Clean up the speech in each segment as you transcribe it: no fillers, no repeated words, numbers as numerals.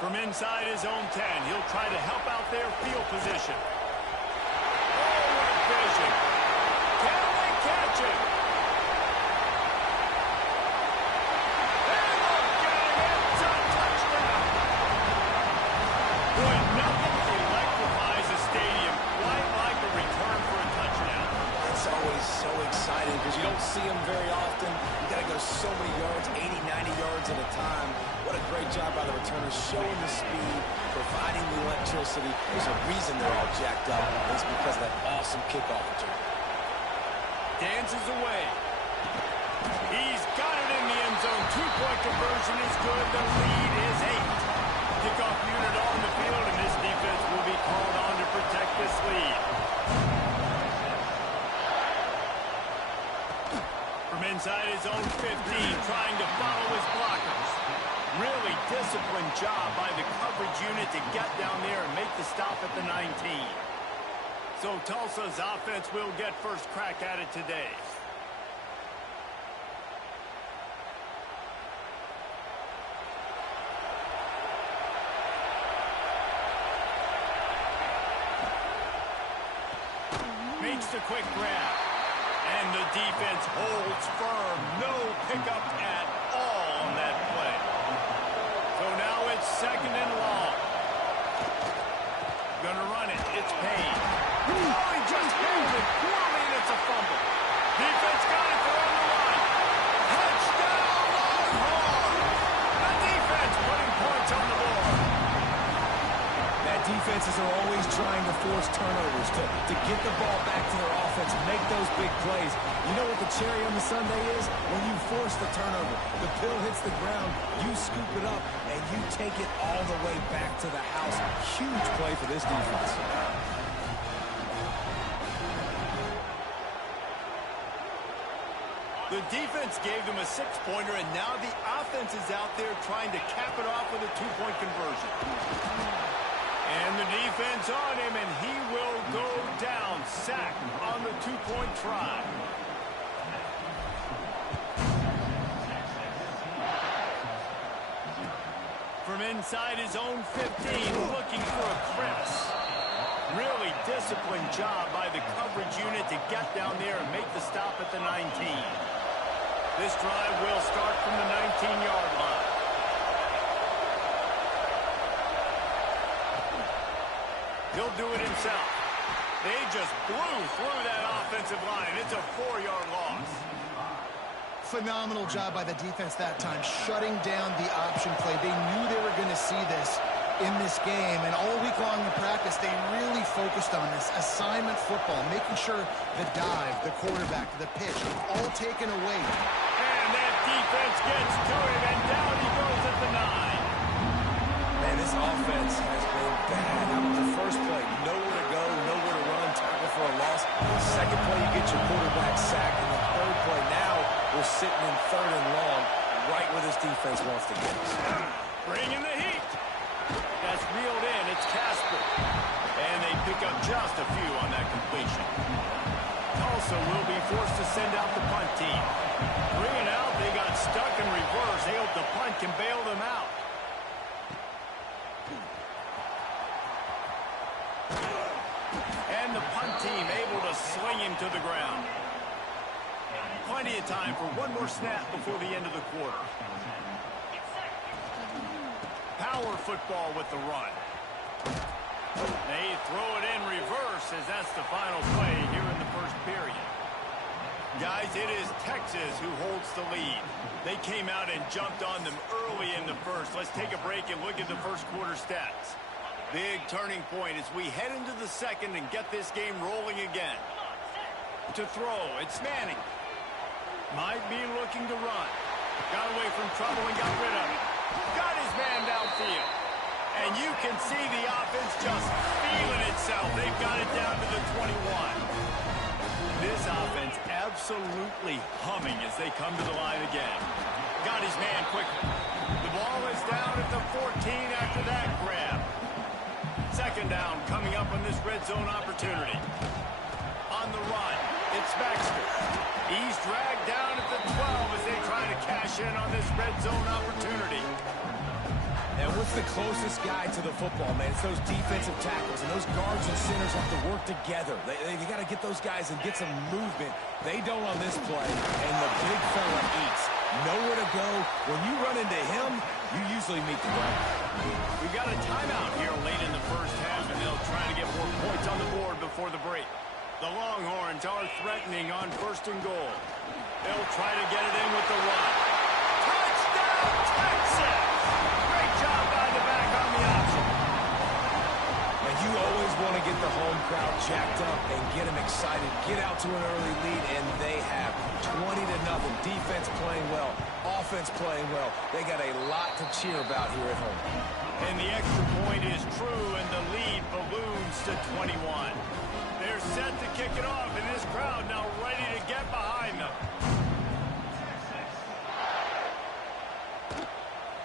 From inside his own 10, he'll try to help out their field position. Forward vision. Can they catch him? They look at him. It's a touchdown. Boy, nothing electrifies a stadium quite like a return for a touchdown. It's always so exciting because you don't see them very often. You got to go so many yards, 80, 90 yards at a time. What a great job by the returners, showing the speed, providing the electricity. There's a reason they're all jacked up. It's because of that awesome kickoff return. Dances away. He's got it in the end zone. Two-point conversion is good. The lead is 8. Kickoff unit on the field, and this defense will be called on to protect this lead. From inside his own 15, trying to follow his blockers. Really disciplined job by the coverage unit to get down there and make the stop at the 19. So Tulsa's offense will get first crack at it today. Makes the quick grab. And the defense holds firm. No pickup at all on that play. So now it's second and long. Gonna run it. It's Payne. Oh, he just handled it poorly, and it's a fumble. Defense got it. They're on the line. Touchdown, Longhorn. The defense putting points on the board. Defenses are always trying to force turnovers to get the ball back to their offense, make those big plays. You know what the cherry on the sundae is? When you force the turnover, the pill hits the ground, you scoop it up, and you take it all the way back to the house. Huge play for this defense. The defense gave them a 6-pointer, and now the offense is out there trying to cap it off with a 2-point conversion. And the defense on him, and he will go down. Sack on the 2-point try. From inside his own 15, looking for a crevice. Really disciplined job by the coverage unit to get down there and make the stop at the 19. This drive will start from the 19-yard line. He'll do it himself. They just blew through that offensive line. It's a 4-yard loss. Phenomenal job by the defense that time, shutting down the option play. They knew they were going to see this in this game, and all week long in practice, they really focused on this assignment football, making sure the dive, the quarterback, the pitch, all taken away. And that defense gets to him, and down he goes at the 9. Man, this offense has been bad. How about the first play? Nowhere to go, nowhere to run, tackle for a loss. The second play, you get your quarterback sacked. And the third play, now we're sitting in 3rd and long, right where this defense wants to get us. Bringing the heat. That's reeled in. It's Casper. And they pick up just a few on that completion. Tulsa will be forced to send out the punt team. Bringing out, they got stuck in reverse. They hope the punt can bail them out. And the punt team able to sling him to the ground. Plenty of time for one more snap before the end of the quarter. Power football with the run. They throw it in reverse as that's the final play here in the first period. Guys, it is Texas who holds the lead. They came out and jumped on them early in the first. Let's take a break and look at the first quarter stats. Big turning point as we head into the second and get this game rolling again. To throw, it's Manning. Might be looking to run. Got away from trouble and got rid of it. Got his man downfield. And you can see the offense just feeling itself. They've got it down to the 21. This offense absolutely humming as they come to the line again. Got his man quickly. The ball is down at the 14 after that grab. Second down coming up on this red zone opportunity. On the run, it's Baxter. He's dragged down at the 12 as they try to cash in on this red zone opportunity. And with It's the closest guy to the football, man. It's those defensive tackles, and those guards and centers have to work together. They got to get those guys and get some movement. They don't on this play, and the big fella eats. Nowhere to go. When you run into him, you usually meet the ground. We've got a timeout here late in the first half, and they'll try to get more points on the board before the break. The Longhorns are threatening on 1st and goal. They'll try to get it in with the run. Touchdown, Texas! Great job by the back on the option. And you always want to get the home crowd jacked up and get them excited. Get out to an early lead, and they have 20-0. Defense playing well, offense playing well. They got a lot to cheer about here at home. And the extra point is true, and the lead balloons to 21. They're set to kick it off, and this crowd now ready to get behind them.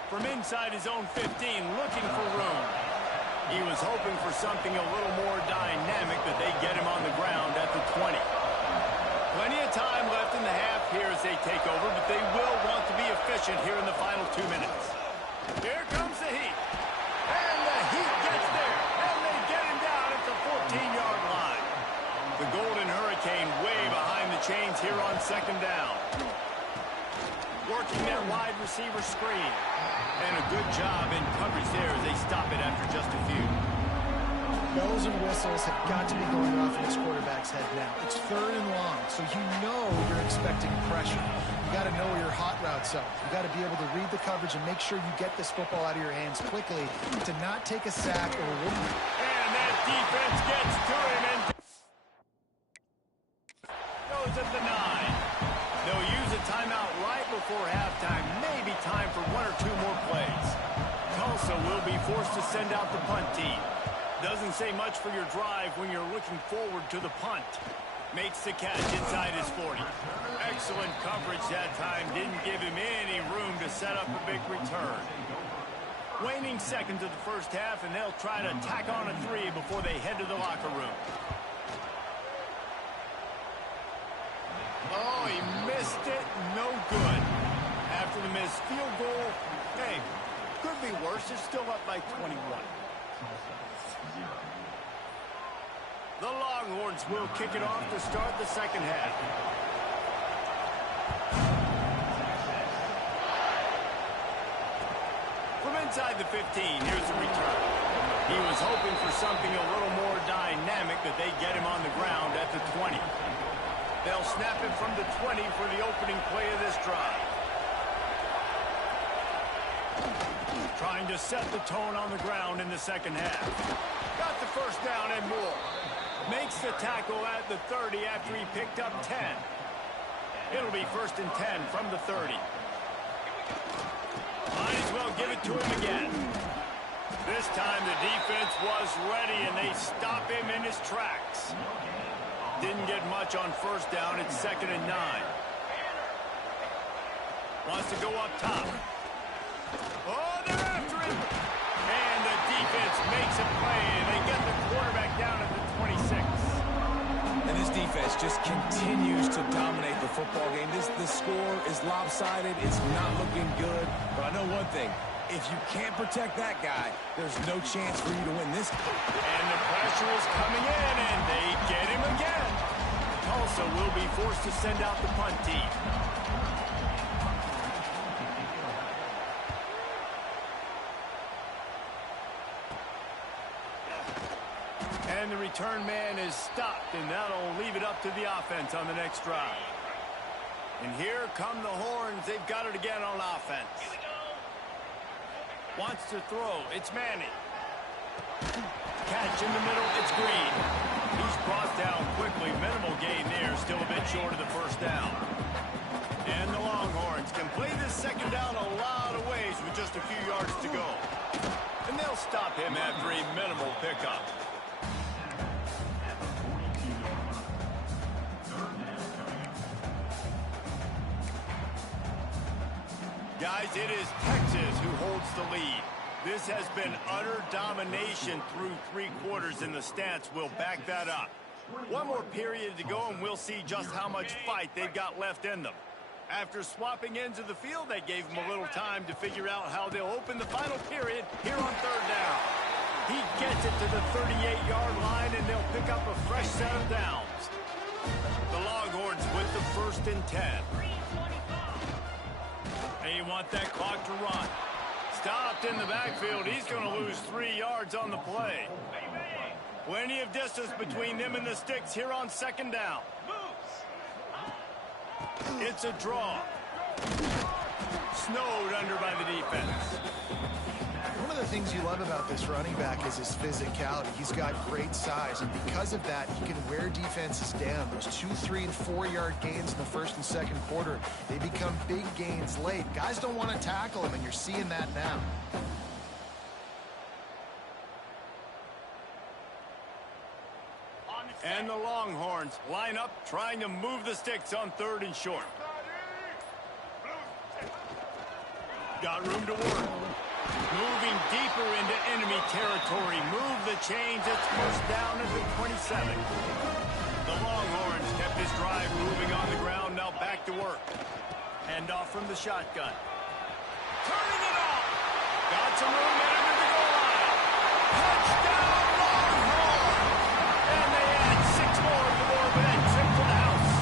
From inside his own 15, looking for room. He was hoping for something a little more dynamic, but they get him on the ground at the 20. Plenty of time left in the half here as they take over, but they will want to be efficient here in the final 2 minutes. Here comes the Heat. And the Heat gets there, and they get him down at the 14-yard line. The Golden Hurricane way behind the chains here on 2nd down. Working that wide receiver screen. And a good job in coverage there as they stop it after just a few. Bells and whistles have got to be going off in this quarterback's head now. It's 3rd and long, so you know you're expecting pressure. You got to know where your hot routes are. You got to be able to read the coverage and make sure you get this football out of your hands quickly to not take a sack or a win. And that defense gets to him and goes at the 9. They'll use a timeout right before halftime. Maybe time for 1 or 2 more plays. Tulsa will be forced to send out the punt team. Doesn't say much for your drive when you're looking forward to the punt. Makes the catch inside his 40. Excellent coverage that time. Didn't give him any room to set up a big return. Waning seconds of the first half, and they'll try to tack on a 3 before they head to the locker room. Oh, he missed it. No good. After the missed field goal, hey, could be worse. They're still up by 21. The Longhorns will kick it off to start the second half. From inside the 15, here's the return. He was hoping for something a little more dynamic, but they get him on the ground at the 20. They'll snap it from the 20 for the opening play of this drive. Trying to set the tone on the ground in the second half. Got the first down and more. Makes the tackle at the 30 after he picked up 10. It'll be 1st and 10 from the 30. Might as well give it to him again. This time the defense was ready and they stop him in his tracks. Didn't get much on 1st down. It's 2nd and 9. Wants to go up top. Oh, they're after him. And the defense makes a play, and they get the quarterback down at the 26. And this defense just continues to dominate the football game. The score is lopsided. It's not looking good. But I know one thing. If you can't protect that guy, there's no chance for you to win this. And the pressure is coming in, and they get him again. Tulsa will be forced to send out the punt team. And the return man is stopped, and that'll leave it up to the offense on the next drive. And here come the Horns. They've got it again on offense. Wants to throw. It's Manning. Catch in the middle. It's Green. He's brought down quickly. Minimal gain there. Still a bit short of the first down. And the Longhorns can play this second down a lot of ways with just a few yards to go. And they'll stop him after a minimal pickup. Guys, it is Texas who holds the lead. This has been utter domination through 3 quarters, and the stats will back that up. One more period to go, and we'll see just how much fight they've got left in them. After swapping ends of the field, they gave him a little time to figure out how they'll open the final period here on third down. He gets it to the 38-yard line, and they'll pick up a fresh set of downs. The Longhorns with the 1st and 10. They want that clock to run. Stopped in the backfield. He's going to lose 3 yards on the play. Plenty of distance between them and the sticks here on 2nd down. It's a draw. Snowed under by the defense. One of the things you love about this running back is his physicality. He's got great size, and because of that, he can wear defenses down. Those 2, 3, and 4-yard gains in the 1st and 2nd quarter, they become big gains late. Guys don't want to tackle him, and you're seeing that now. And the Longhorns line up, trying to move the sticks on 3rd and short. Got room to work. Moving deeper into enemy territory. Move the chains. It's 1st down at the 27. The Longhorns kept this drive moving on the ground. Now back to work. Hand off from the shotgun. Turning it off. Got some room in under the goal line. Touchdown Longhorns! And they add 6 more to the board with that trip to the house.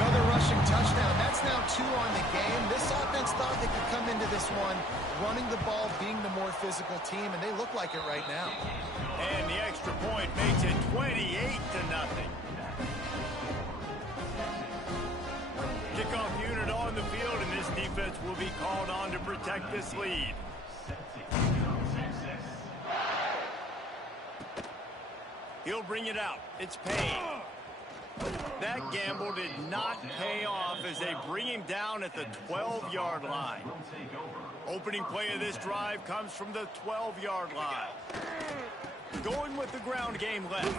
Another rushing touchdown. That's now 2 on the game. This offense thought they could come into this one running the ball, being the more physical team, and they look like it right now. And the extra point makes it 28-0. Kickoff unit on the field, and this defense will be called on to protect this lead. He'll bring it out. It's Payne. That gamble did not pay off as they bring him down at the 12-yard line. Opening play of this drive comes from the 12-yard line. Going with the ground game left.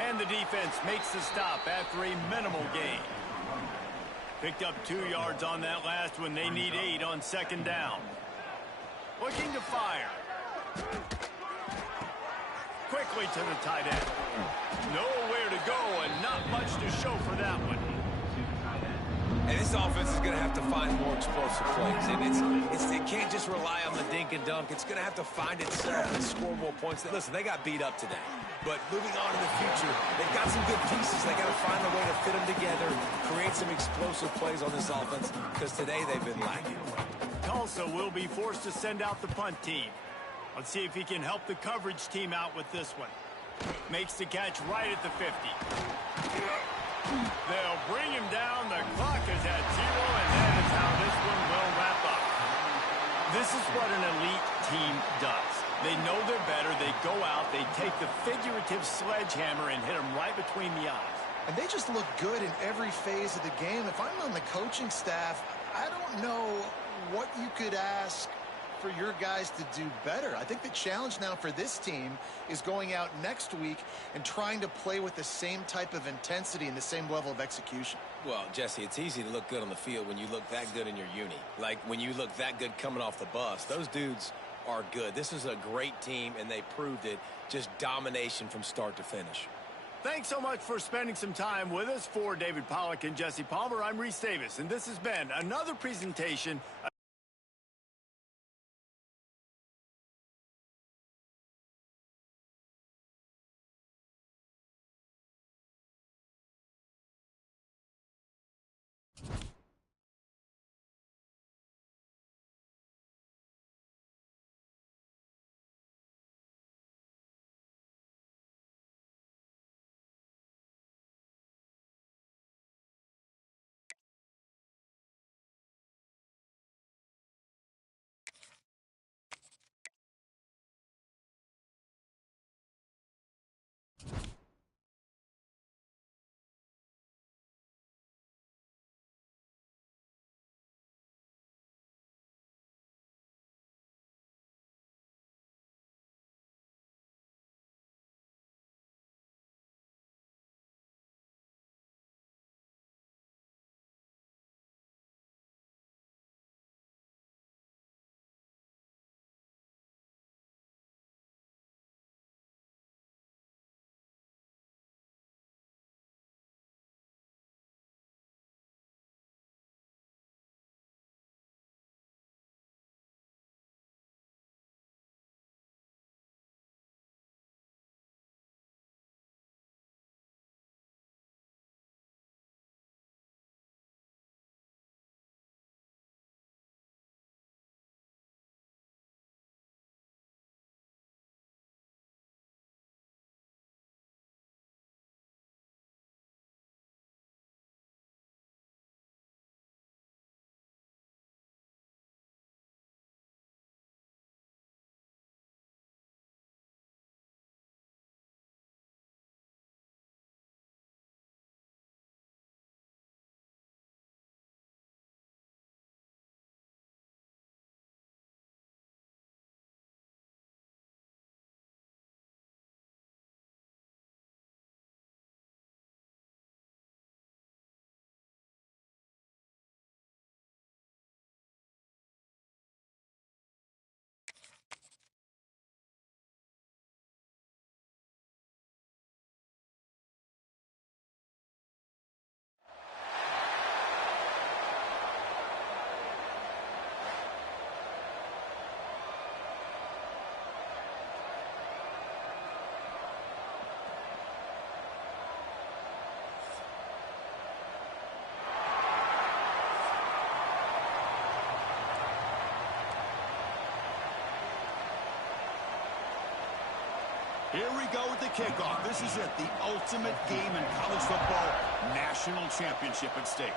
And the defense makes the stop after a minimal gain. Picked up 2 yards on that last one. They need 8 on 2nd down. Looking to fire. Quickly to the tight end. Nowhere to go and not much to show for that one. And this offense is going to have to find more explosive plays. And it can't just rely on the dink and dunk. It's going to have to find itself and score more points. Listen, they got beat up today. But moving on in the future, they've got some good pieces. They got to find a way to fit them together, create some explosive plays on this offense, because today they've been lacking. Tulsa will be forced to send out the punt team. Let's see if he can help the coverage team out with this one. Makes the catch right at the 50. They'll bring him down. The clock is at 0, and that is how this one will wrap up. This is what an elite team does. They know they're better. They go out. They take the figurative sledgehammer and hit them right between the eyes. And they just look good in every phase of the game. If I'm on the coaching staff, I don't know what you could ask for your guys to do better. I think the challenge now for this team is going out next week and trying to play with the same type of intensity and the same level of execution. Well, Jesse, it's easy to look good on the field when you look that good in your uni. Like when you look that good coming off the bus. Those dudes are good. This is a great team, and they proved it. Just domination from start to finish. Thanks so much for spending some time with us. For David Pollack and Jesse Palmer, I'm Reese Davis, and this has been another presentation Here we go with the kickoff. This is it, the ultimate game in college football, national championship at stake.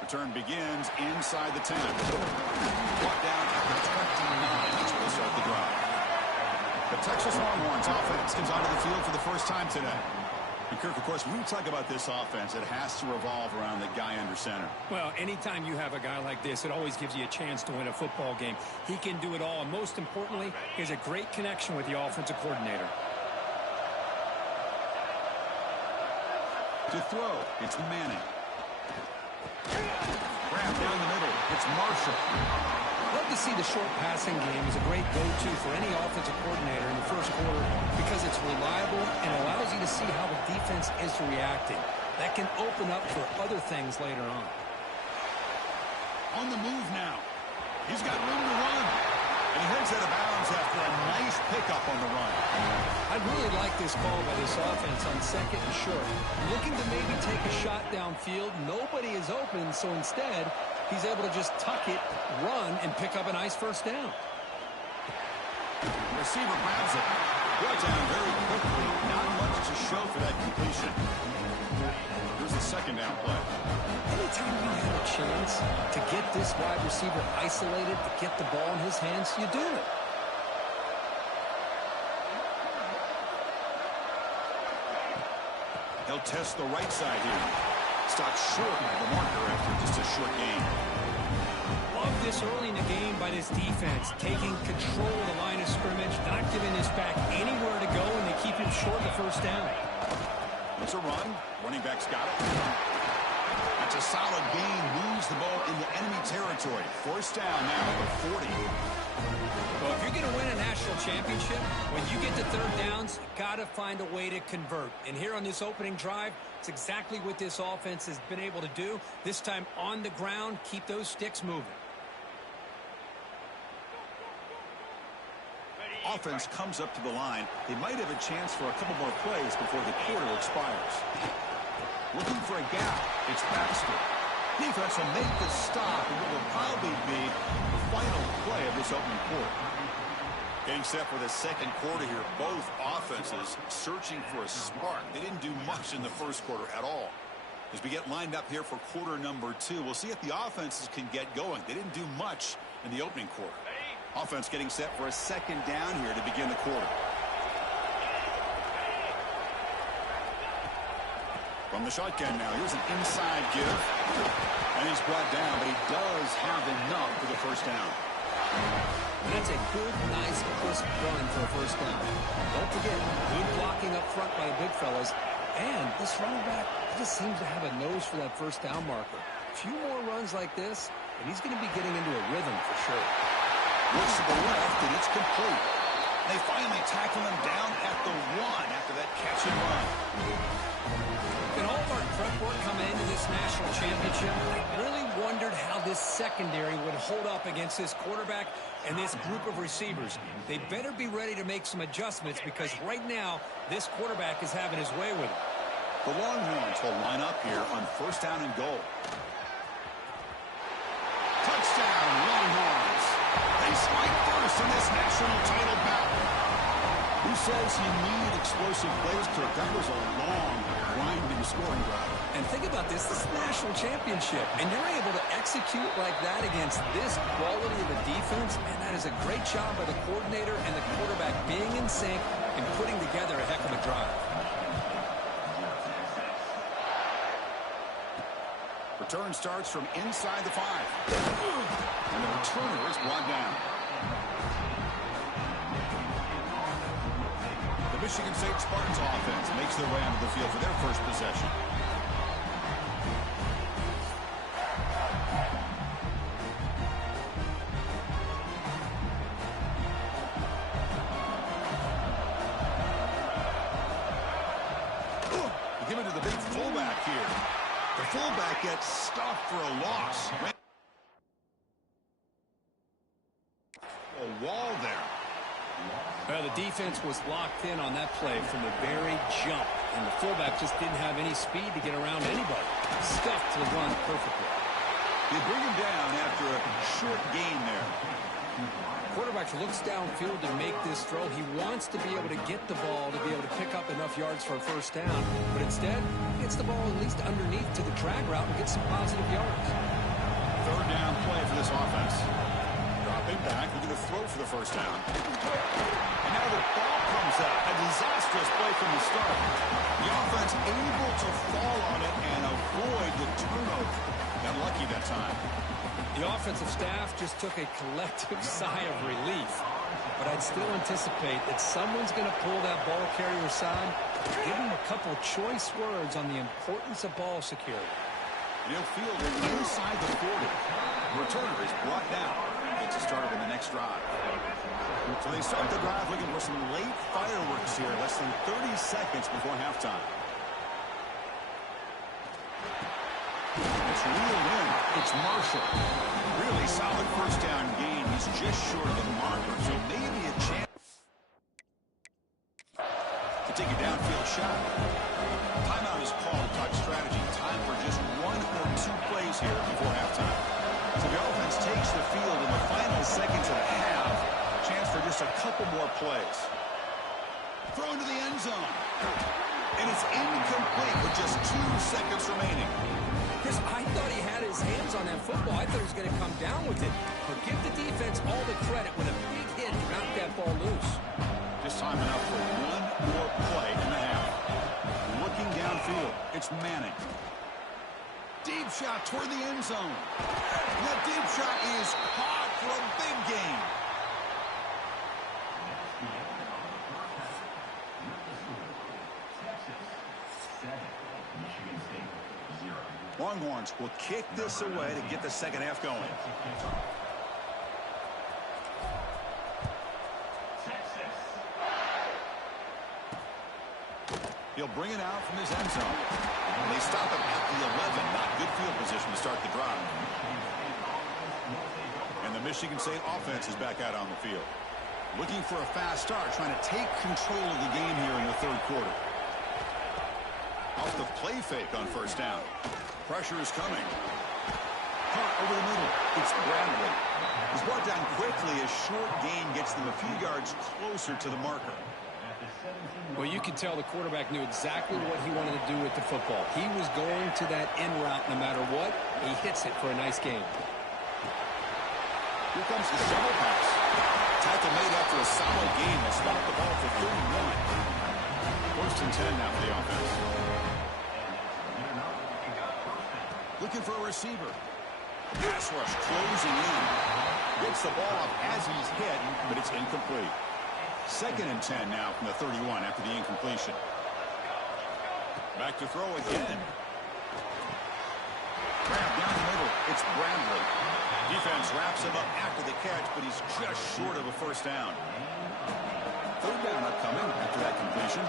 Return begins inside the 10. Brought down at the 29. That's where they start the drive. The Texas Longhorns offense comes onto the field for the first time today. And Kirk, of course, when we talk about this offense, it has to revolve around the guy under center. Well, anytime you have a guy like this, it always gives you a chance to win a football game. He can do it all, and most importantly, he has a great connection with the offensive coordinator. To throw, it's Manning. Grab down the middle, it's Marshall. Love to see the short passing game as a great go-to for any offensive coordinator in the first quarter because it's reliable and allows you to see how the defense is reacting. That can open up for other things later on. On the move now. He's got room to run. And he heads out of bounds after a nice pickup on the run. I really like this call by this offense on second and short. Looking to maybe take a shot downfield. Nobody is open, so instead, he's able to just tuck it, run, and pick up a nice first down. Receiver grabs it. Brought down very quickly. Not much to show for that completion. Here's the second down play. Anytime you have a chance to get this wide receiver isolated, to get the ball in his hands, you do it. He'll test the right side here. Stops short of the marker after just a short gain. Love this early in the game by this defense, taking control of the line of scrimmage, not giving this back anywhere to go, and they keep him short of the first down. It's a run. Running back's got it. That's a solid gain. Moves the ball into enemy territory. First down now at the 40. Well, if you're going to win a national championship, when you get to third downs, you've got to find a way to convert. And here on this opening drive, it's exactly what this offense has been able to do. This time on the ground, keep those sticks moving. Offense comes up to the line. They might have a chance for a couple more plays before the quarter expires. Looking for a gap. It's Baxter. Defense will make the stop in what will probably be the final play of this opening quarter. Getting set for the second quarter here. Both offenses searching for a spark. They didn't do much in the first quarter at all. As we get lined up here for quarter number 2, we'll see if the offenses can get going. They didn't do much in the opening quarter. Offense getting set for a second down here to begin the quarter. From the shotgun now, here's an inside give. And he's brought down, but he does have enough for the first down. And that's a good, nice, crisp run for a first down. Don't forget, good blocking up front by the big fellas. And this running back just seems to have a nose for that first down marker. A few more runs like this, and he's going to be getting into a rhythm for sure. Looks to the left, and it's complete. They finally tackle him down at the 1 after that catch and run. In all of our prep work coming into this national championship, I really wondered how this secondary would hold up against this quarterback and this group of receivers. They better be ready to make some adjustments because right now, this quarterback is having his way with it. The Longhorns will line up here on first down and goal. Touchdown, Longhorns. They spike first in this national title battle. Who says you need explosive plays, Kirk? That was a long, grinding scoring drive. And think about this is a national championship, and you're able to execute like that against this quality of a defense, and that is a great job by the coordinator and the quarterback being in sync and putting together a heck of a drive. Return starts from inside the 5. And the returner is brought down. The Michigan State Spartans offense makes their way onto the field for their first possession. Give it to the big fullback here. The fullback gets stopped for a loss. A wall there. Well, the defense was locked in on that play from the very jump, and the fullback just didn't have any speed to get around anybody. Stuffed the run perfectly. They bring him down after a short gain there. Quarterback quarterback looks downfield to make this throw. He wants to be able to get the ball to be able to pick up enough yards for a first down. But instead, he gets the ball at least underneath to the drag route and gets some positive yards. Third down play for this offense. Dropping back, looking to throw for the first down. And now the ball comes out. A disastrous play from the start. The offense able to fall on it and avoid the turnover. Got lucky that time. The offensive staff just took a collective sigh of relief. But I'd still anticipate that someone's going to pull that ball carrier aside, give him a couple choice words on the importance of ball security. They'll field it inside the 40. Returner is brought down. Gets it started in the next drive. So they start the drive looking for some late fireworks here, less than 30 seconds before halftime. It's reeled in. It's Marshall. Really solid first down gain. He's just short of the marker, so maybe a chance to take a downfield shot. Timeout is called to talk strategy. Time for just 1 or 2 plays here before halftime. So the offense takes the field in the final seconds of the half. Chance for just a couple more plays. Throw into the end zone. And it's incomplete with just 2 seconds remaining. Chris, I thought he had his hands on that football. I thought he was going to come down with it. But give the defense all the credit with a big hit to knock that ball loose. Just time enough for 1 more play in the half. Looking downfield, it's Manning. Deep shot toward the end zone. That deep shot is caught for a big gain. Longhorns will kick this away to get the second half going. He'll bring it out from his end zone. And they stop him at the 11. Not good field position to start the drive. And the Michigan State offense is back out on the field. Looking for a fast start, trying to take control of the game here in the third quarter. Off the play fake on first down. Pressure is coming. Caught over the middle. It's Bradley. He's brought down quickly. A short gain gets them a few yards closer to the marker. Well, you can tell the quarterback knew exactly what he wanted to do with the football. He was going to that in route no matter what. He hits it for a nice gain. Here comes the shovel pass. Tackle made after a solid gain. They spot the ball for 31. First and 10 now for the offense. Looking for a receiver. Pass rush closing in. Gets the ball up as he's hit, but it's incomplete. Second and 10 now from the 31 after the incompletion. Back to throw again. Grab down the middle. It's Bradley. Defense wraps him up after the catch, but he's just short of a first down. Third down upcoming after that completion.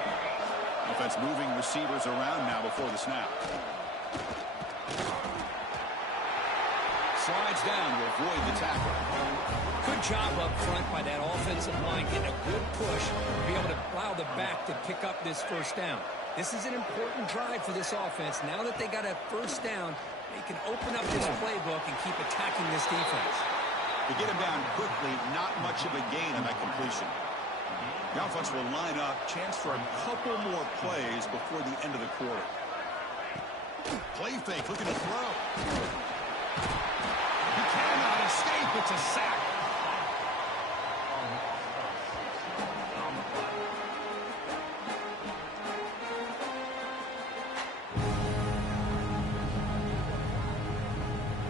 Offense moving receivers around now before the snap. Slides down to avoid the tackle. Good job up front by that offensive line, getting a good push to be able to allow the back to pick up this first down. This is an important drive for this offense. Now that they got a first down, they can open up this playbook and keep attacking this defense. To get him down quickly, not much of a gain on that completion. The offense will line up, chance for a couple more plays before the end of the quarter. Play fake, looking to throw. He cannot escape. It's a sack.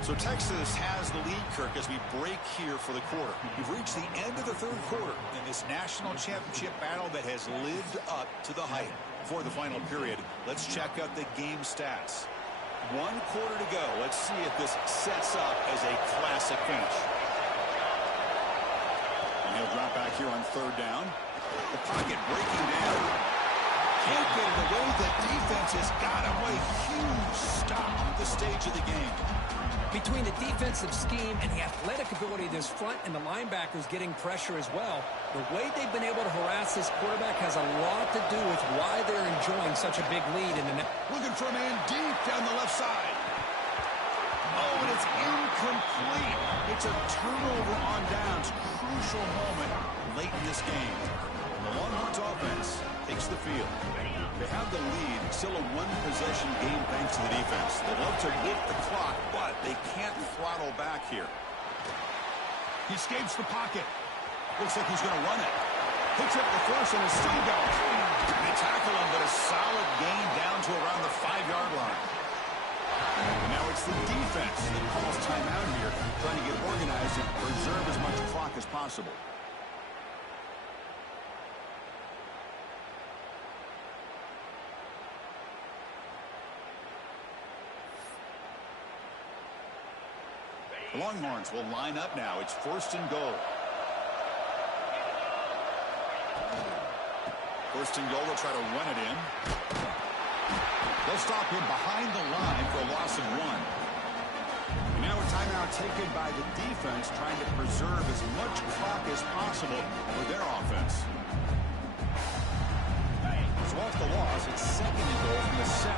So Texas has the lead, Kirk, as we break here for the quarter. We've reached the end of the third quarter in this national championship battle that has lived up to the hype. For the final period, let's check out the game stats. 1 quarter to go. Let's see if this sets up as a classic finish. And he'll drop back here on third down. The pocket breaking down. Can't get it away. The defense has got away. Huge stop at the stage of the game. Between the defensive scheme and the athletic ability of this front and the linebackers getting pressure as well, the way they've been able to harass this quarterback has a lot to do with why they're enjoying such a big lead in the net. Looking for a man deep down the left side. Oh, and it's incomplete. It's a turnover on downs. Crucial moment. this game. The Longhorns offense takes the field. They have the lead, still a one-possession game thanks to the defense. They love to whip the clock, but they can't throttle back here. He escapes the pocket. Looks like he's going to run it. Picks up the first and is still going. They tackle him, but a solid gain down to around the 5-yard line. And now it's the defense that calls timeout here, trying to get organized and preserve as much clock as possible. The Longhorns will line up now. It's 1st and goal. 1st and goal, they'll try to run it in. They'll stop him behind the line for a loss of 1. And now a timeout taken by the defense, trying to preserve as much clock as possible for their offense. So off the loss, it's 2nd and goal from the 7.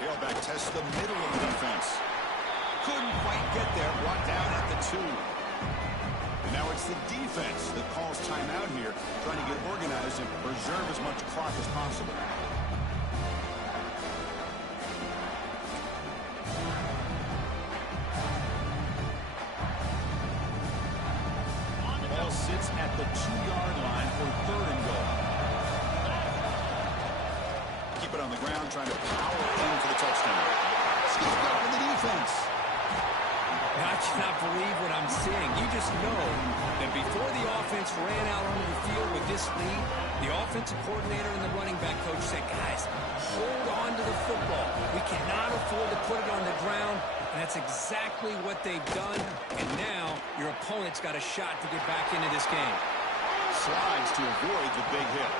Tailback tests the middle of the defense. Couldn't quite get there, brought down at the 2. And now it's the defense that calls timeout here, trying to get organized and preserve as much clock as possible. Ball sits at the 2-yard line for 3rd and goal. Keep it on the ground, trying to power in for the touchdown. Scooped up in the defense. I cannot believe what I'm seeing. You just know that before the offense ran out onto the field with this lead, the offensive coordinator and the running back coach said, guys, hold on to the football. We cannot afford to put it on the ground. And that's exactly what they've done. And now your opponent's got a shot to get back into this game. Slides to avoid the big hit.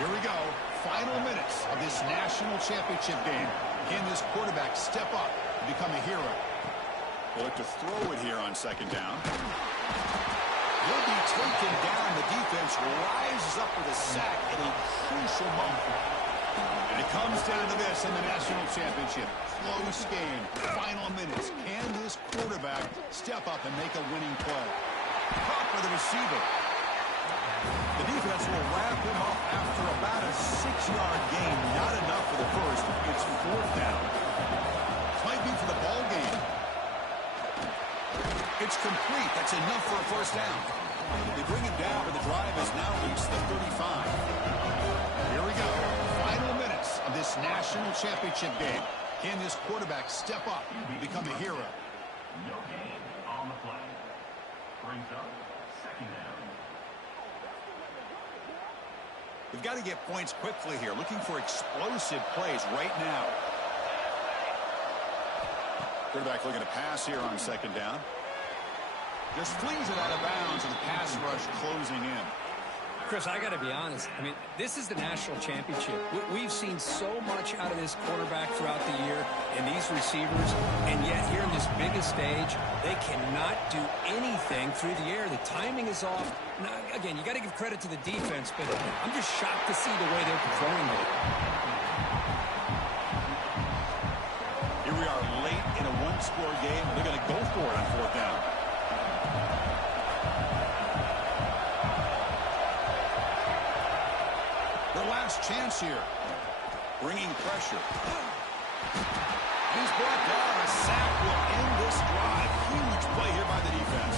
Here we go. Final minutes of this national championship game. Can this quarterback step up and become a hero? They'll look to throw it here on 2nd down. He'll be taken down. The defense rises up with a sack at a crucial moment. And it comes down to this in the national championship. Close game. Final minutes. Can this quarterback step up and make a winning play? Caught by the receiver. The defense will wrap him up after about a 6-yard gain. Not enough for the first. It's 4th down. This might be for the ball game. It's complete. That's enough for a 1st down. They bring it down, but the drive has now reached the 35. Here we go. Final minutes of this national championship game. Can this quarterback step up and become a hero? No gain on the play. Brings up 2nd down. We've got to get points quickly here. Looking for explosive plays right now. Quarterback looking to pass here on 2nd down. Just flings it out of bounds, and the pass rush closing in. Chris, I got to be honest. I mean, this is the national championship. We've seen so much out of this quarterback throughout the year and these receivers, and yet here in this biggest stage, they cannot do anything through the air. The timing is off. Now, again, you got to give credit to the defense, but I'm just shocked to see the way they're performing there. Here we are late in a one-score game. They're going to go for it on 4th down. Their last chance here. Bringing pressure. He's brought down. A sack will end this drive. Huge play here by the defense.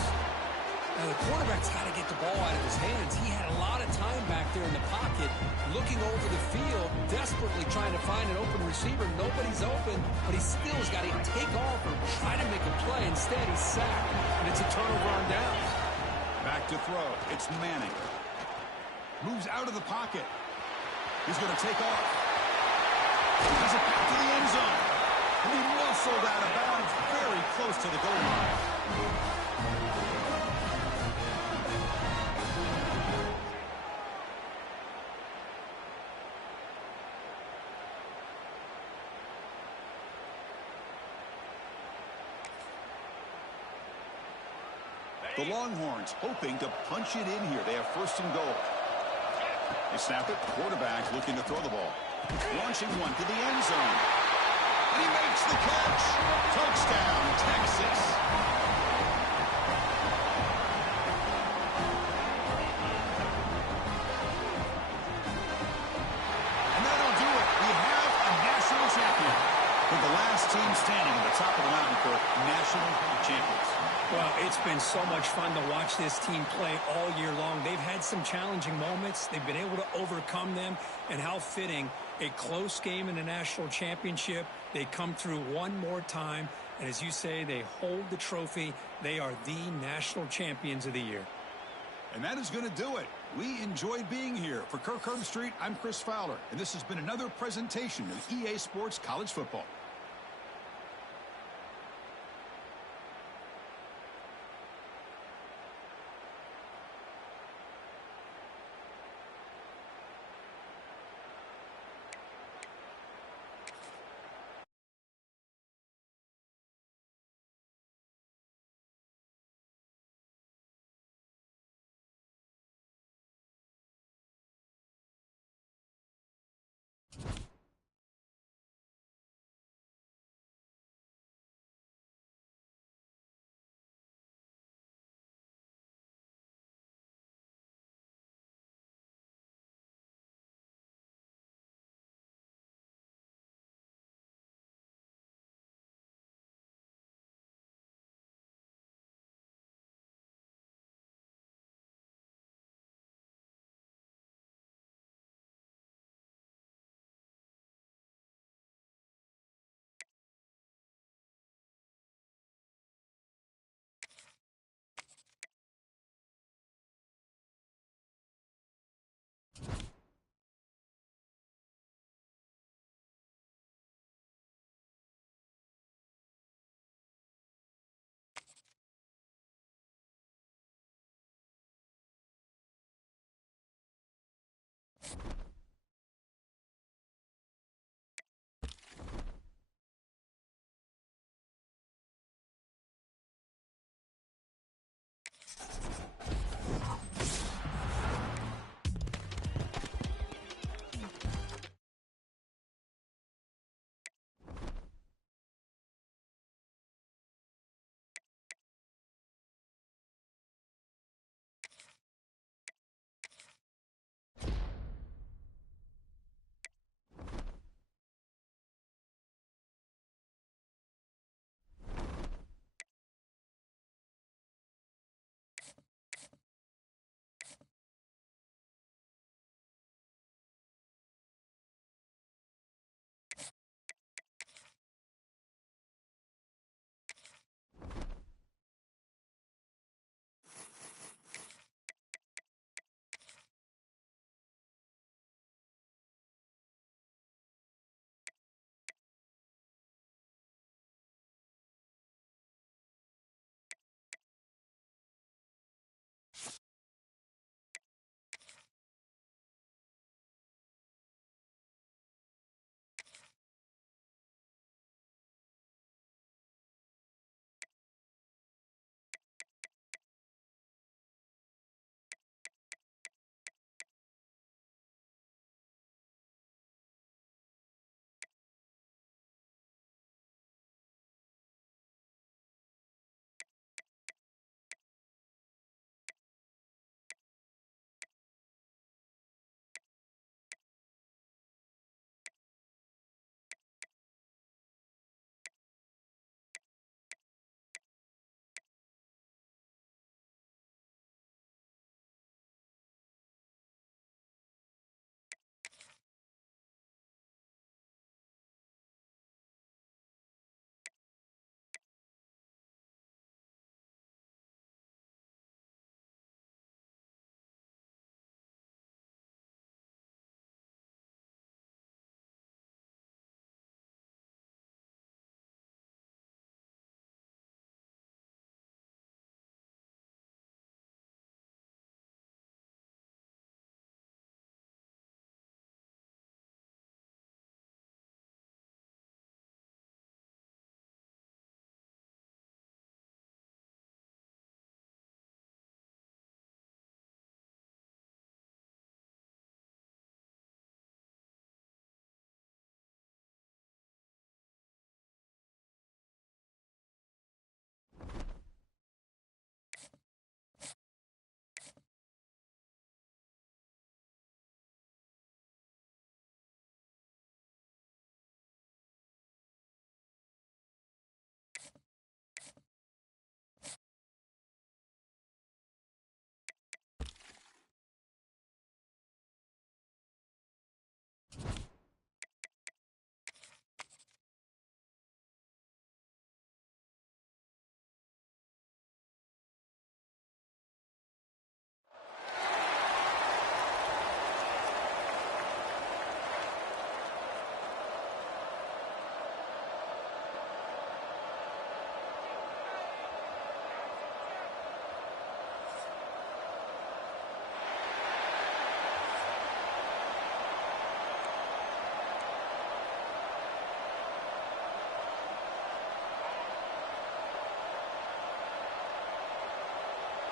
Now, the quarterback's got to get the ball out of his hands. He had a lot of time back there in the pocket, looking over the field, desperately trying to find an open receiver. Nobody's open, but he still has got to take off or try to make a play. Instead, he's sacked, and it's a turnover on downs. Back to throw. It's Manning. Moves out of the pocket. He's going to take off. He's back to the end zone. And he muscled out of bounds very close to the goal line. The Longhorns hoping to punch it in here. They have 1st and goal. They snap it. Quarterback looking to throw the ball. Launching one to the end zone. And he makes the catch. Touchdown, Texas. standing at the top of the mountain for national champions. Well, it's been so much fun to watch this team play all year long. They've had some challenging moments. They've been able to overcome them. And how fitting, a close game in a national championship. They come through one more time. And as you say, they hold the trophy. They are the national champions of the year. And that is going to do it. We enjoyed being here. For Kirk Herbstreit, I'm Chris Fowler. And this has been another presentation of EA Sports College Football.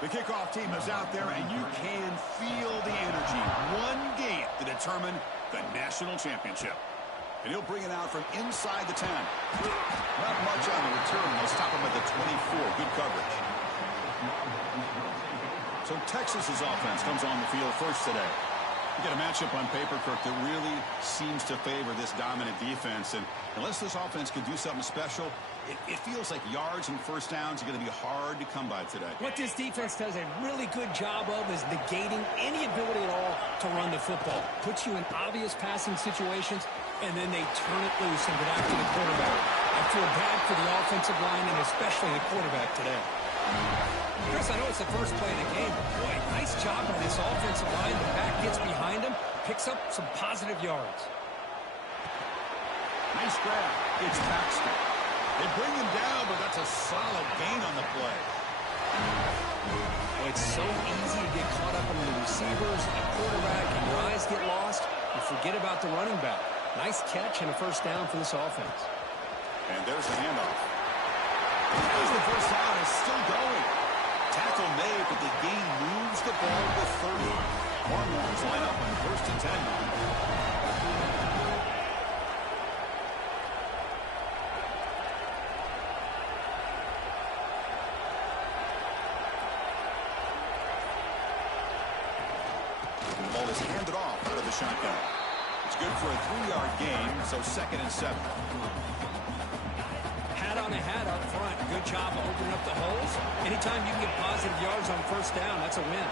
The kickoff team is out there, and you can feel the energy. One game to determine the national championship. And he'll bring it out from inside the 10. Not much on the return. They'll stop him at the 24. Good coverage. So Texas's offense comes on the field first today. You get a matchup on paper, Kirk, that really seems to favor this dominant defense. And unless this offense can do something special, it feels like yards and first downs are going to be hard to come by today. What this defense does a really good job of is negating any ability at all to run the football. Puts you in obvious passing situations, and then they turn it loose and get after the quarterback. I feel bad for the offensive line and especially the quarterback today. Chris, I know it's the first play of the game, but boy, nice job by this offensive line. The back gets behind him, picks up some positive yards. Nice grab. It's Baxter. They bring him down, but that's a solid gain on the play. Well, it's so easy to get caught up in the receivers, the quarterback, and your eyes get lost. You forget about the running back. Nice catch and a first down for this offense. And there's the handoff. As the first down is still going. Tackle made, but the gain moves the ball to 30. Longhorns line up on first and 10. The ball is handed off out of the shotgun. It's good for a 3-yard gain, so 2nd and 7. Hat on a hat up front. Good job of opening up the holes. Anytime you can get positive yards on first down, that's a win.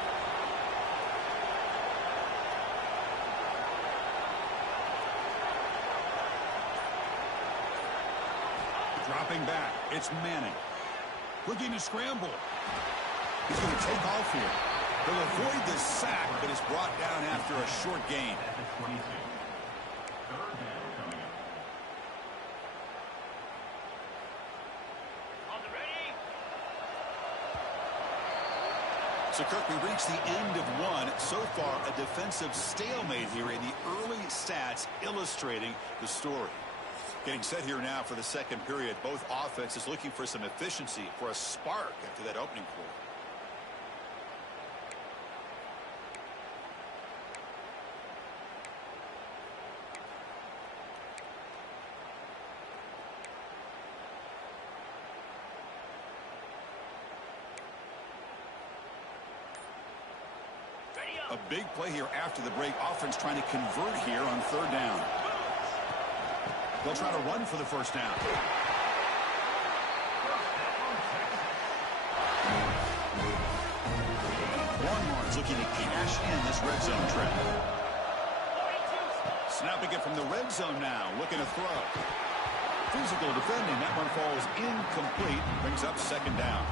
Dropping back. It's Manning. Looking to scramble. He's going to take off here. He'll avoid the sack, but is brought down after a short gain. So, Kirk, we reached the end of one. So far, a defensive stalemate here in the early stats illustrating the story. Getting set here now for the second period. Both offenses looking for some efficiency, for a spark after that opening quarter. A big play here after the break. Offense trying to convert here on 3rd down. They'll try to run for the first down. Longhorns looking to cash in this red zone trip. Snapping it from the red zone now. Looking to throw. Physical defending. That one falls incomplete. Brings up 2nd down.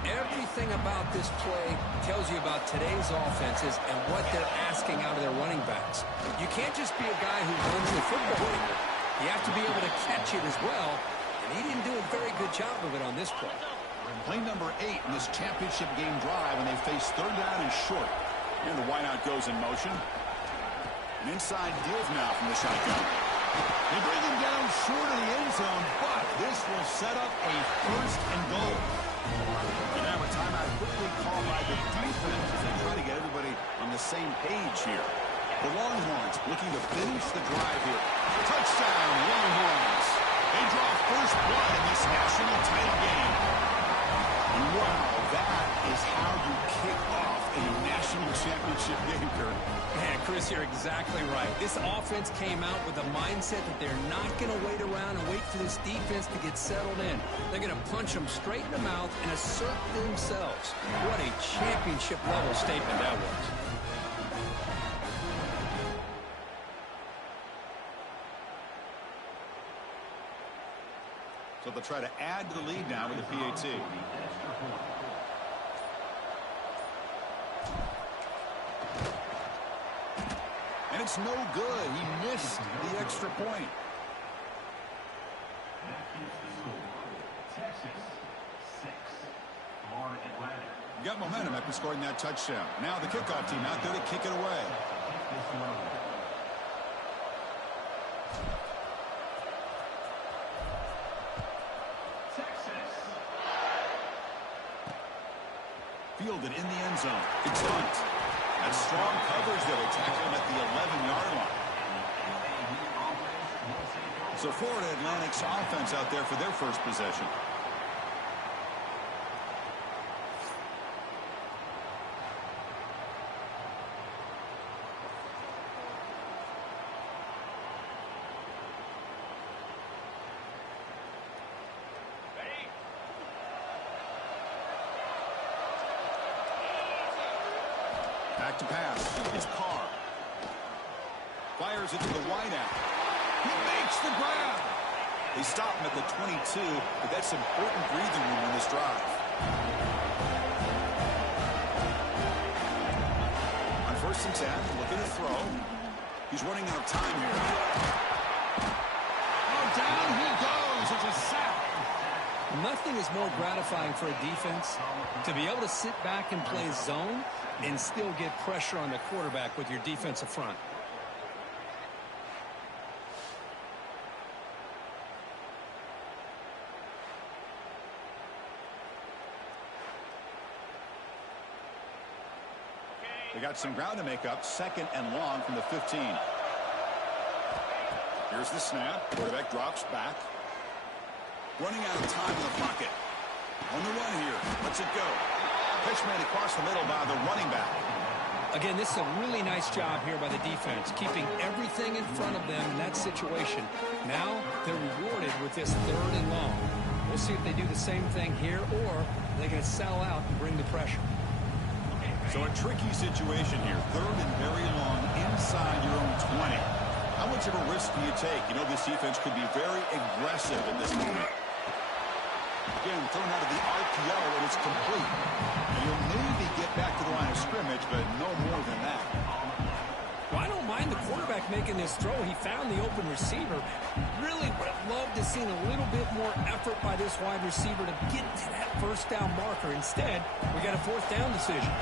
Everything about this play tells you about today's offenses and what they're asking out of their running backs. You can't just be a guy who runs the football anymore. You have to be able to catch it as well, and he didn't do a very good job of it on this play. Play number 8 in this championship game drive, and they face 3rd down and short. And the wideout goes in motion. An inside deal now from the shotgun. They bring him down short of the end zone, but this will set up a 1st and goal. And now a timeout quickly called by the defense as they try to get everybody on the same page here. The Longhorns looking to finish the drive here. Touchdown, Longhorns. They draw first blood in this national title game. And wow, that is how you kick off a national championship game, Kirk. Man, Chris, you're exactly right. This offense came out with a mindset that they're not going to wait around and wait for this defense to get settled in. They're going to punch them straight in the mouth and assert themselves. What a championship-level statement that was. So they'll try to add to the lead now with the PAT. And it's no good. He missed the extra point. Texas 6, Florida Atlantic. Got momentum after scoring that touchdown. Now the kickoff team out there to kick it away. fielded in the end zone. It's bunt. That's strong coverage there. They tackle him at the 11-yard line. So Florida Atlantic's offense out there for their first possession. Back to pass. It's Carr. Fires it to the wideout. He makes the grab. They stop him at the 22, but that's important breathing room in this drive. On 1st and 10, looking to throw. He's running out of time here. Oh, down he goes. It's a sack. Nothing is more gratifying for a defense to be able to sit back and play zone and still get pressure on the quarterback with your defensive front. They got some ground to make up. 2nd and long from the 15. Here's the snap. Quarterback drops back. Running out of time in the pocket. On the run here. Lets it go. Pitch made across the middle by the running back. Again, this is a really nice job here by the defense, keeping everything in front of them in that situation. Now they're rewarded with this 3rd and long. We'll see if they do the same thing here, or they're going to sell out and bring the pressure. So a tricky situation here. 3rd and very long inside your own 20. How much of a risk do you take? You know this defense could be very aggressive in this moment. Again, thrown out of the RPO, and it's complete. And you'll maybe get back to the line of scrimmage, but no more than that. Well, I don't mind the quarterback making this throw. He found the open receiver. Really would have loved to see a little bit more effort by this wide receiver to get to that 1st down marker. Instead, we got a 4th down decision.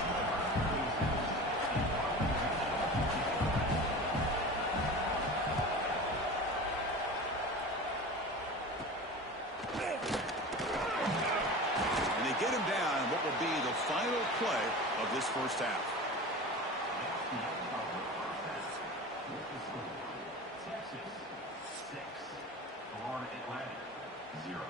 Final play of this 1st half. Texas 6, Florida Atlantic 0.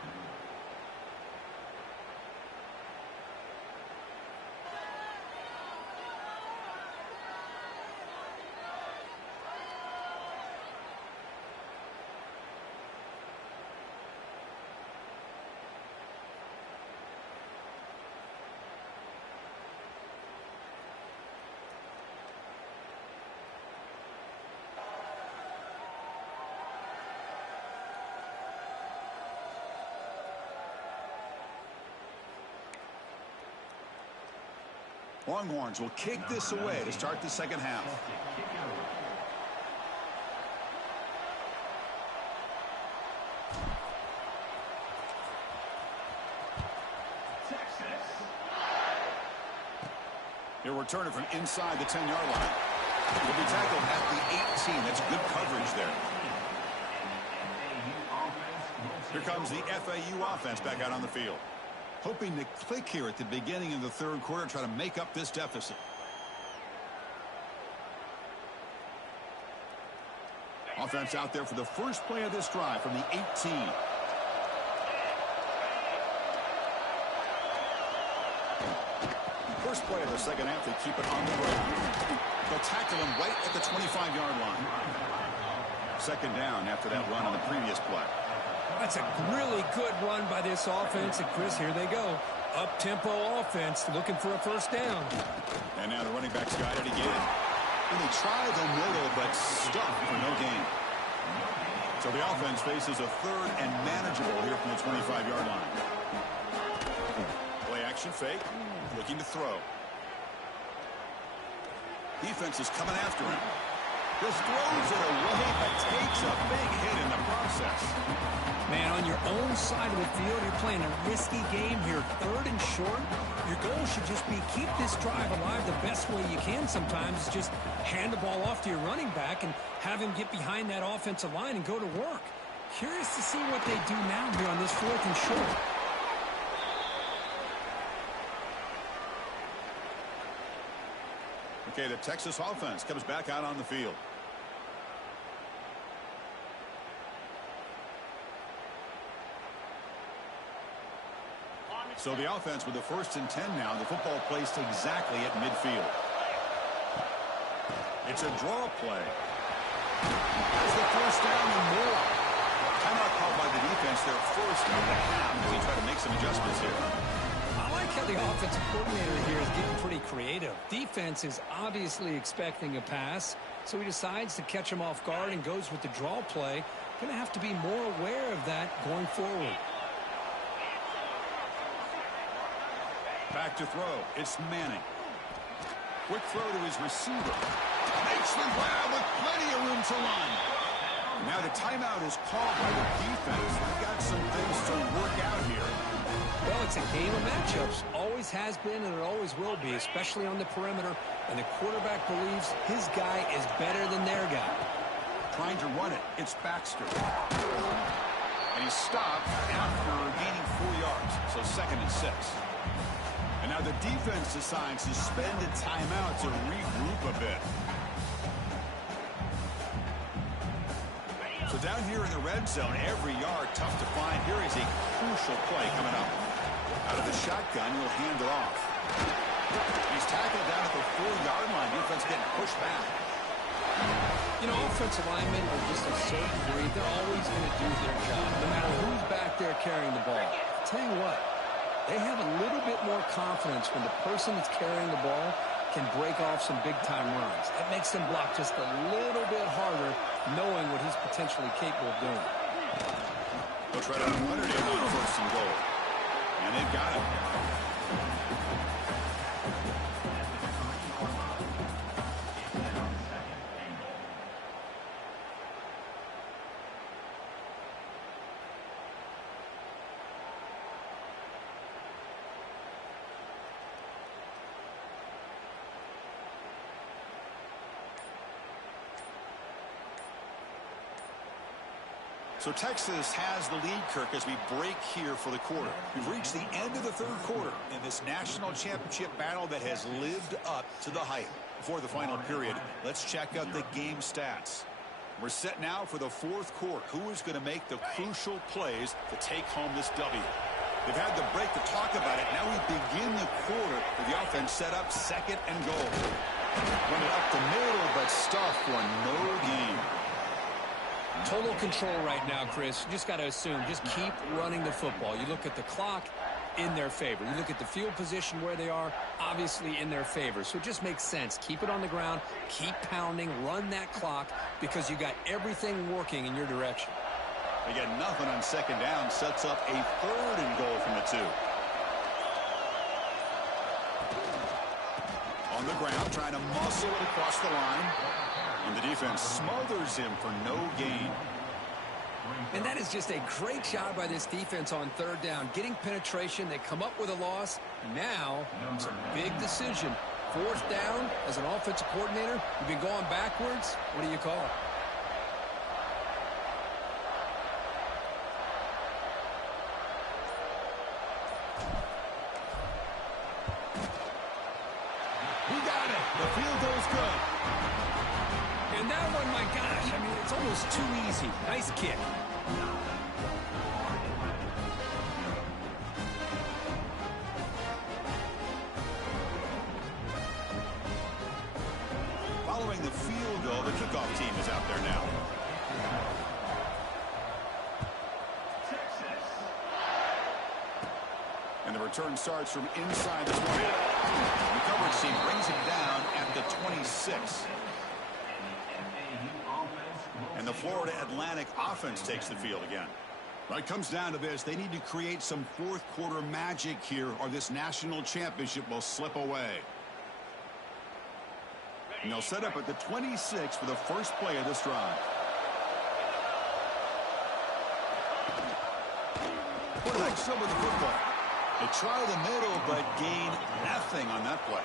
Longhorns will kick this away to start the 2nd half. He'll return it from inside the 10-yard line. He'll be tackled at the 18. That's good coverage there. Here comes the FAU offense back out on the field. Hoping to click here at the beginning of the 3rd quarter, try to make up this deficit. Offense out there for the first play of this drive from the 18. First play of the 2nd half, they keep it on the ground. They'll tackle him right at the 25-yard line. 2nd down after that run on the previous play. That's a really good run by this offense. And, Chris, here they go. Up-tempo offense looking for a 1st down. And now the running back's got it again. And they try the middle, but stuck for no gain. So the offense faces a 3rd and manageable here from the 25-yard line. Play action fake. Looking to throw. Defense is coming after him. Just throws it away, but takes a big hit in the process. Man, on your own side of the field, you're playing a risky game here. 3rd and short. Your goal should just be keep this drive alive the best way you can sometimes. Is just hand the ball off to your running back and have him get behind that offensive line and go to work. Curious to see what they do now here on this 4th and short. Okay, the Texas offense comes back out on the field. So the offense with the 1st and 10 now. The football placed exactly at midfield. It's a draw play. That's the 1st down and more. Timeout called by the defense. Their 1st of the half as they try to make some adjustments here. I like how the offensive coordinator here is getting pretty creative. Defense is obviously expecting a pass, so he decides to catch him off guard and goes with the draw play. Going to have to be more aware of that going forward. Back to throw. It's Manning. Quick throw to his receiver. Makes the grab with plenty of room to run. Now the timeout is called by the defense. They've got some things to work out here. Well, it's a game of matchups. Always has been and it always will be, especially on the perimeter. And the quarterback believes his guy is better than their guy. Trying to run it. It's Baxter. And he's stopped after gaining 4 yards. So 2nd and 6. And now the defense decides to spend a timeout to regroup a bit. So down here in the red zone, every yard tough to find. Here is a crucial play coming up. Out of the shotgun, he'll hand it off. He's tackled down at the 4-yard line. Defense getting pushed back. You know, offensive linemen are just a certain breed. They're always going to do their job, no matter who's back there carrying the ball. I'll tell you what, they have a little bit more confidence when the person that's carrying the ball can break off some big-time runs. That makes them block just a little bit harder, knowing what he's potentially capable of doing. They'll try to run it in on 1st and goal. And they've got it. So Texas has the lead, Kirk, as we break here for the quarter. We've reached the end of the 3rd quarter in this national championship battle that has lived up to the hype. Before the final period, let's check out the game stats. We're set now for the 4th quarter. Who is going to make the crucial plays to take home this W? They've had the break to talk about it. Now we begin the quarter with the offense set up 2nd and goal. Run it up the middle, but stuffed for no gain. Total control right now, Chris. You just got to assume, just keep running the football. You look at the clock, in their favor. You look at the field position where they are, obviously in their favor. So it just makes sense. Keep it on the ground, keep pounding, run that clock, because you got everything working in your direction. They get nothing on 2nd down, sets up a 3rd and goal from the 2. On the ground, trying to muscle it across the line. And the defense smothers him for no gain. And that is just a great job by this defense on 3rd down. Getting penetration, they come up with a loss. Now, it's a big decision. 4th down, as an offensive coordinator, you've been going backwards. What do you call it? He got it. The field goal's good. And that one, my gosh, I mean, it's almost too easy. Nice kick. Following the field goal, the kickoff team is out there now. And the return starts from inside the 20. The coverage team brings it down at the 26. And the Florida Atlantic offense takes the field again. Well, it comes down to this. They need to create some 4th quarter magic here, or this national championship will slip away. And they'll set up at the 26 for the first play of this drive. Quarterback's over the football. They try the middle, but gain nothing on that play.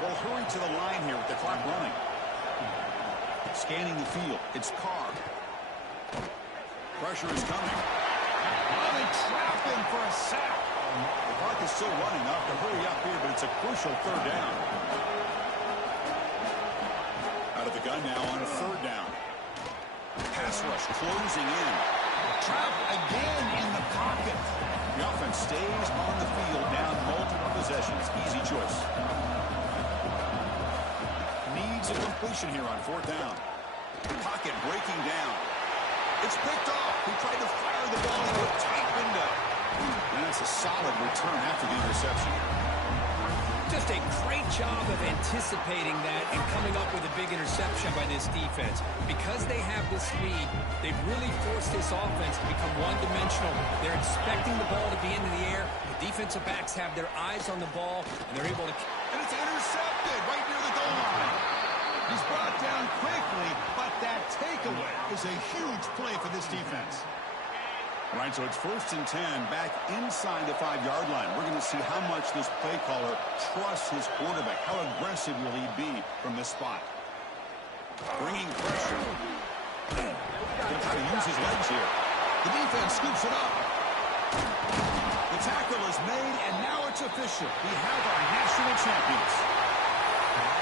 Well, hurry to the line here with the clock running. Scanning the field. It's Carr. Pressure is coming. Oh, they trap him for a sack. The clock is still running. Off to hurry up here, but it's a crucial 3rd down. gun now on a third down. Pass rush closing in. Trapped again in the pocket. The offense stays on the field, down multiple possessions. Easy choice. Needs a completion here on fourth down. Pocket breaking down. It's picked off. He tried to fire the ball into a tight window. And that's a solid return after the interception. Just a great job of anticipating that and coming up with a big interception by this defense. Because they have this lead, they've really forced this offense to become one-dimensional. They're expecting the ball to be into the air. The defensive backs have their eyes on the ball, and they're able to... And it's intercepted right near the goal line. He's brought down quickly, but that takeaway is a huge play for this defense. All right, so it's 1st and 10 back inside the 5-yard line. We're going to see how much this play caller trusts his quarterback. How aggressive will he be from this spot? Bringing pressure. He'll try to use his legs here. The defense scoops it up. The tackle is made, and now it's official. We have our national champions.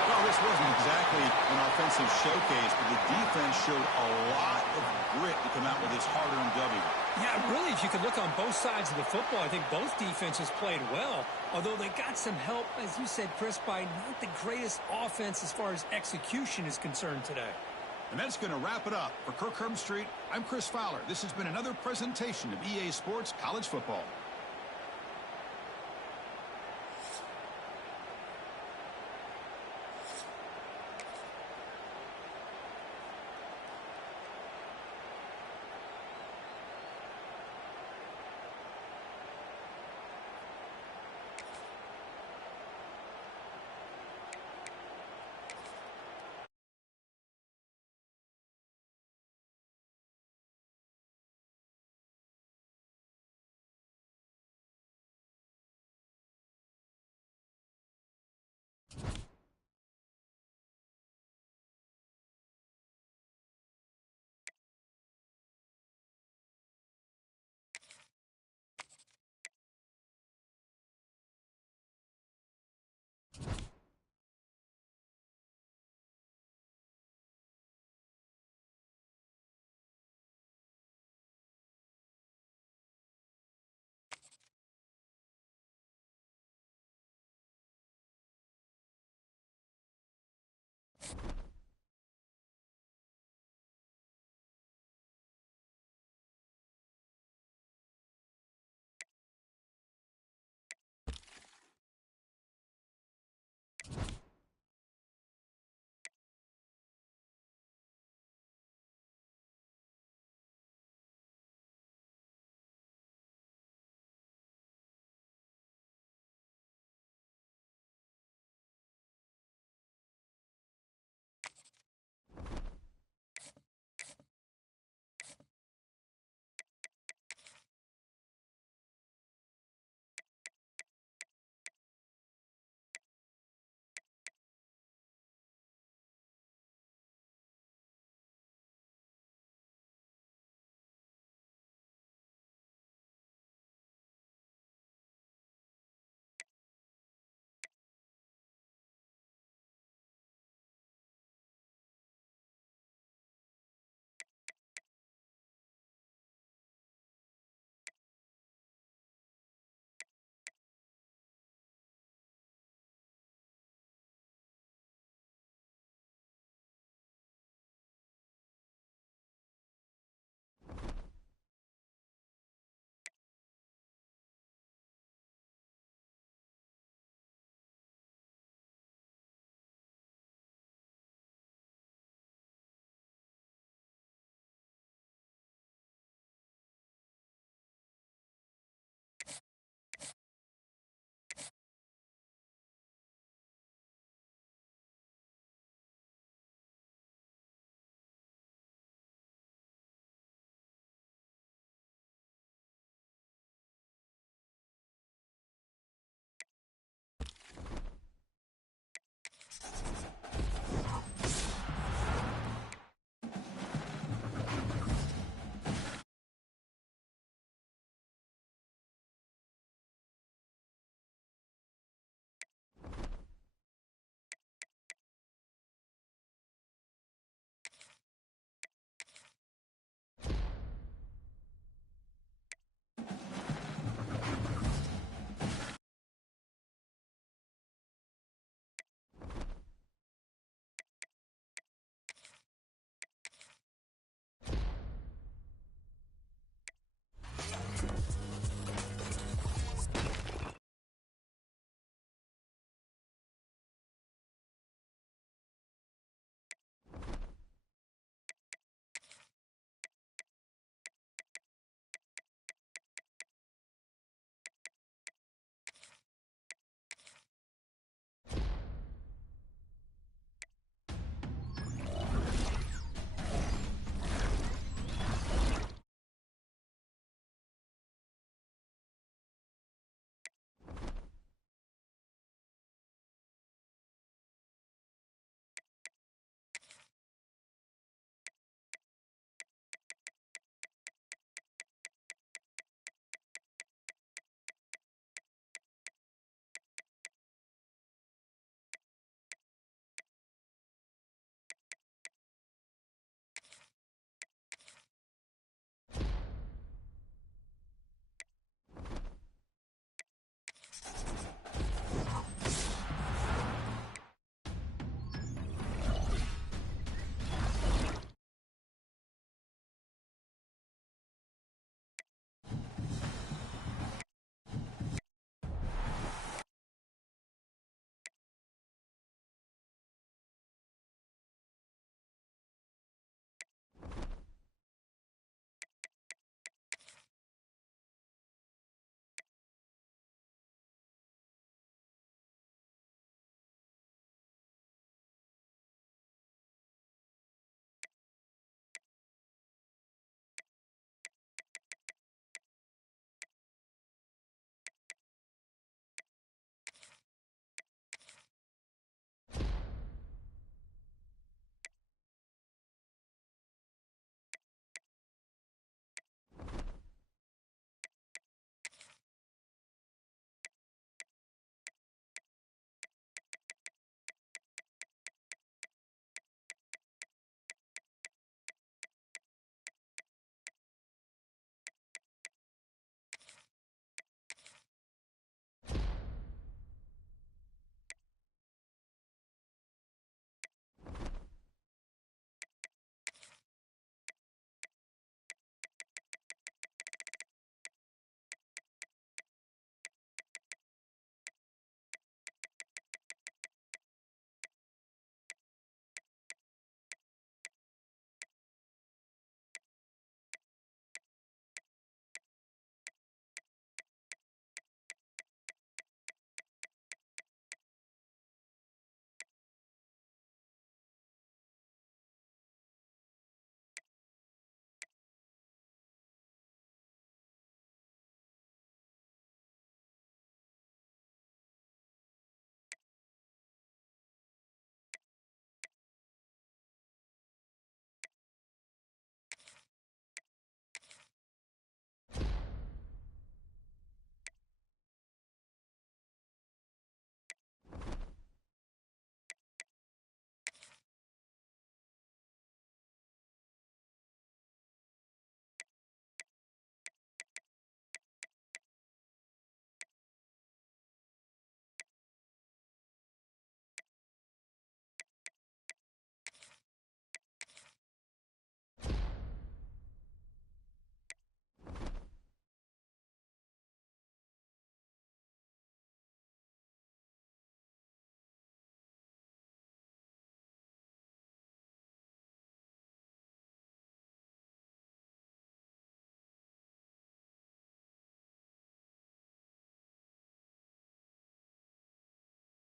Well, this wasn't exactly an offensive showcase, but the defense showed a lot of grit to come out with this hard-earned W. Yeah, really, if you could look on both sides of the football, I think both defenses played well, although they got some help, as you said, Chris, by not the greatest offense as far as execution is concerned today. And that's going to wrap it up. For Kirk Herbstreit, I'm Chris Fowler. This has been another presentation of EA Sports College Football.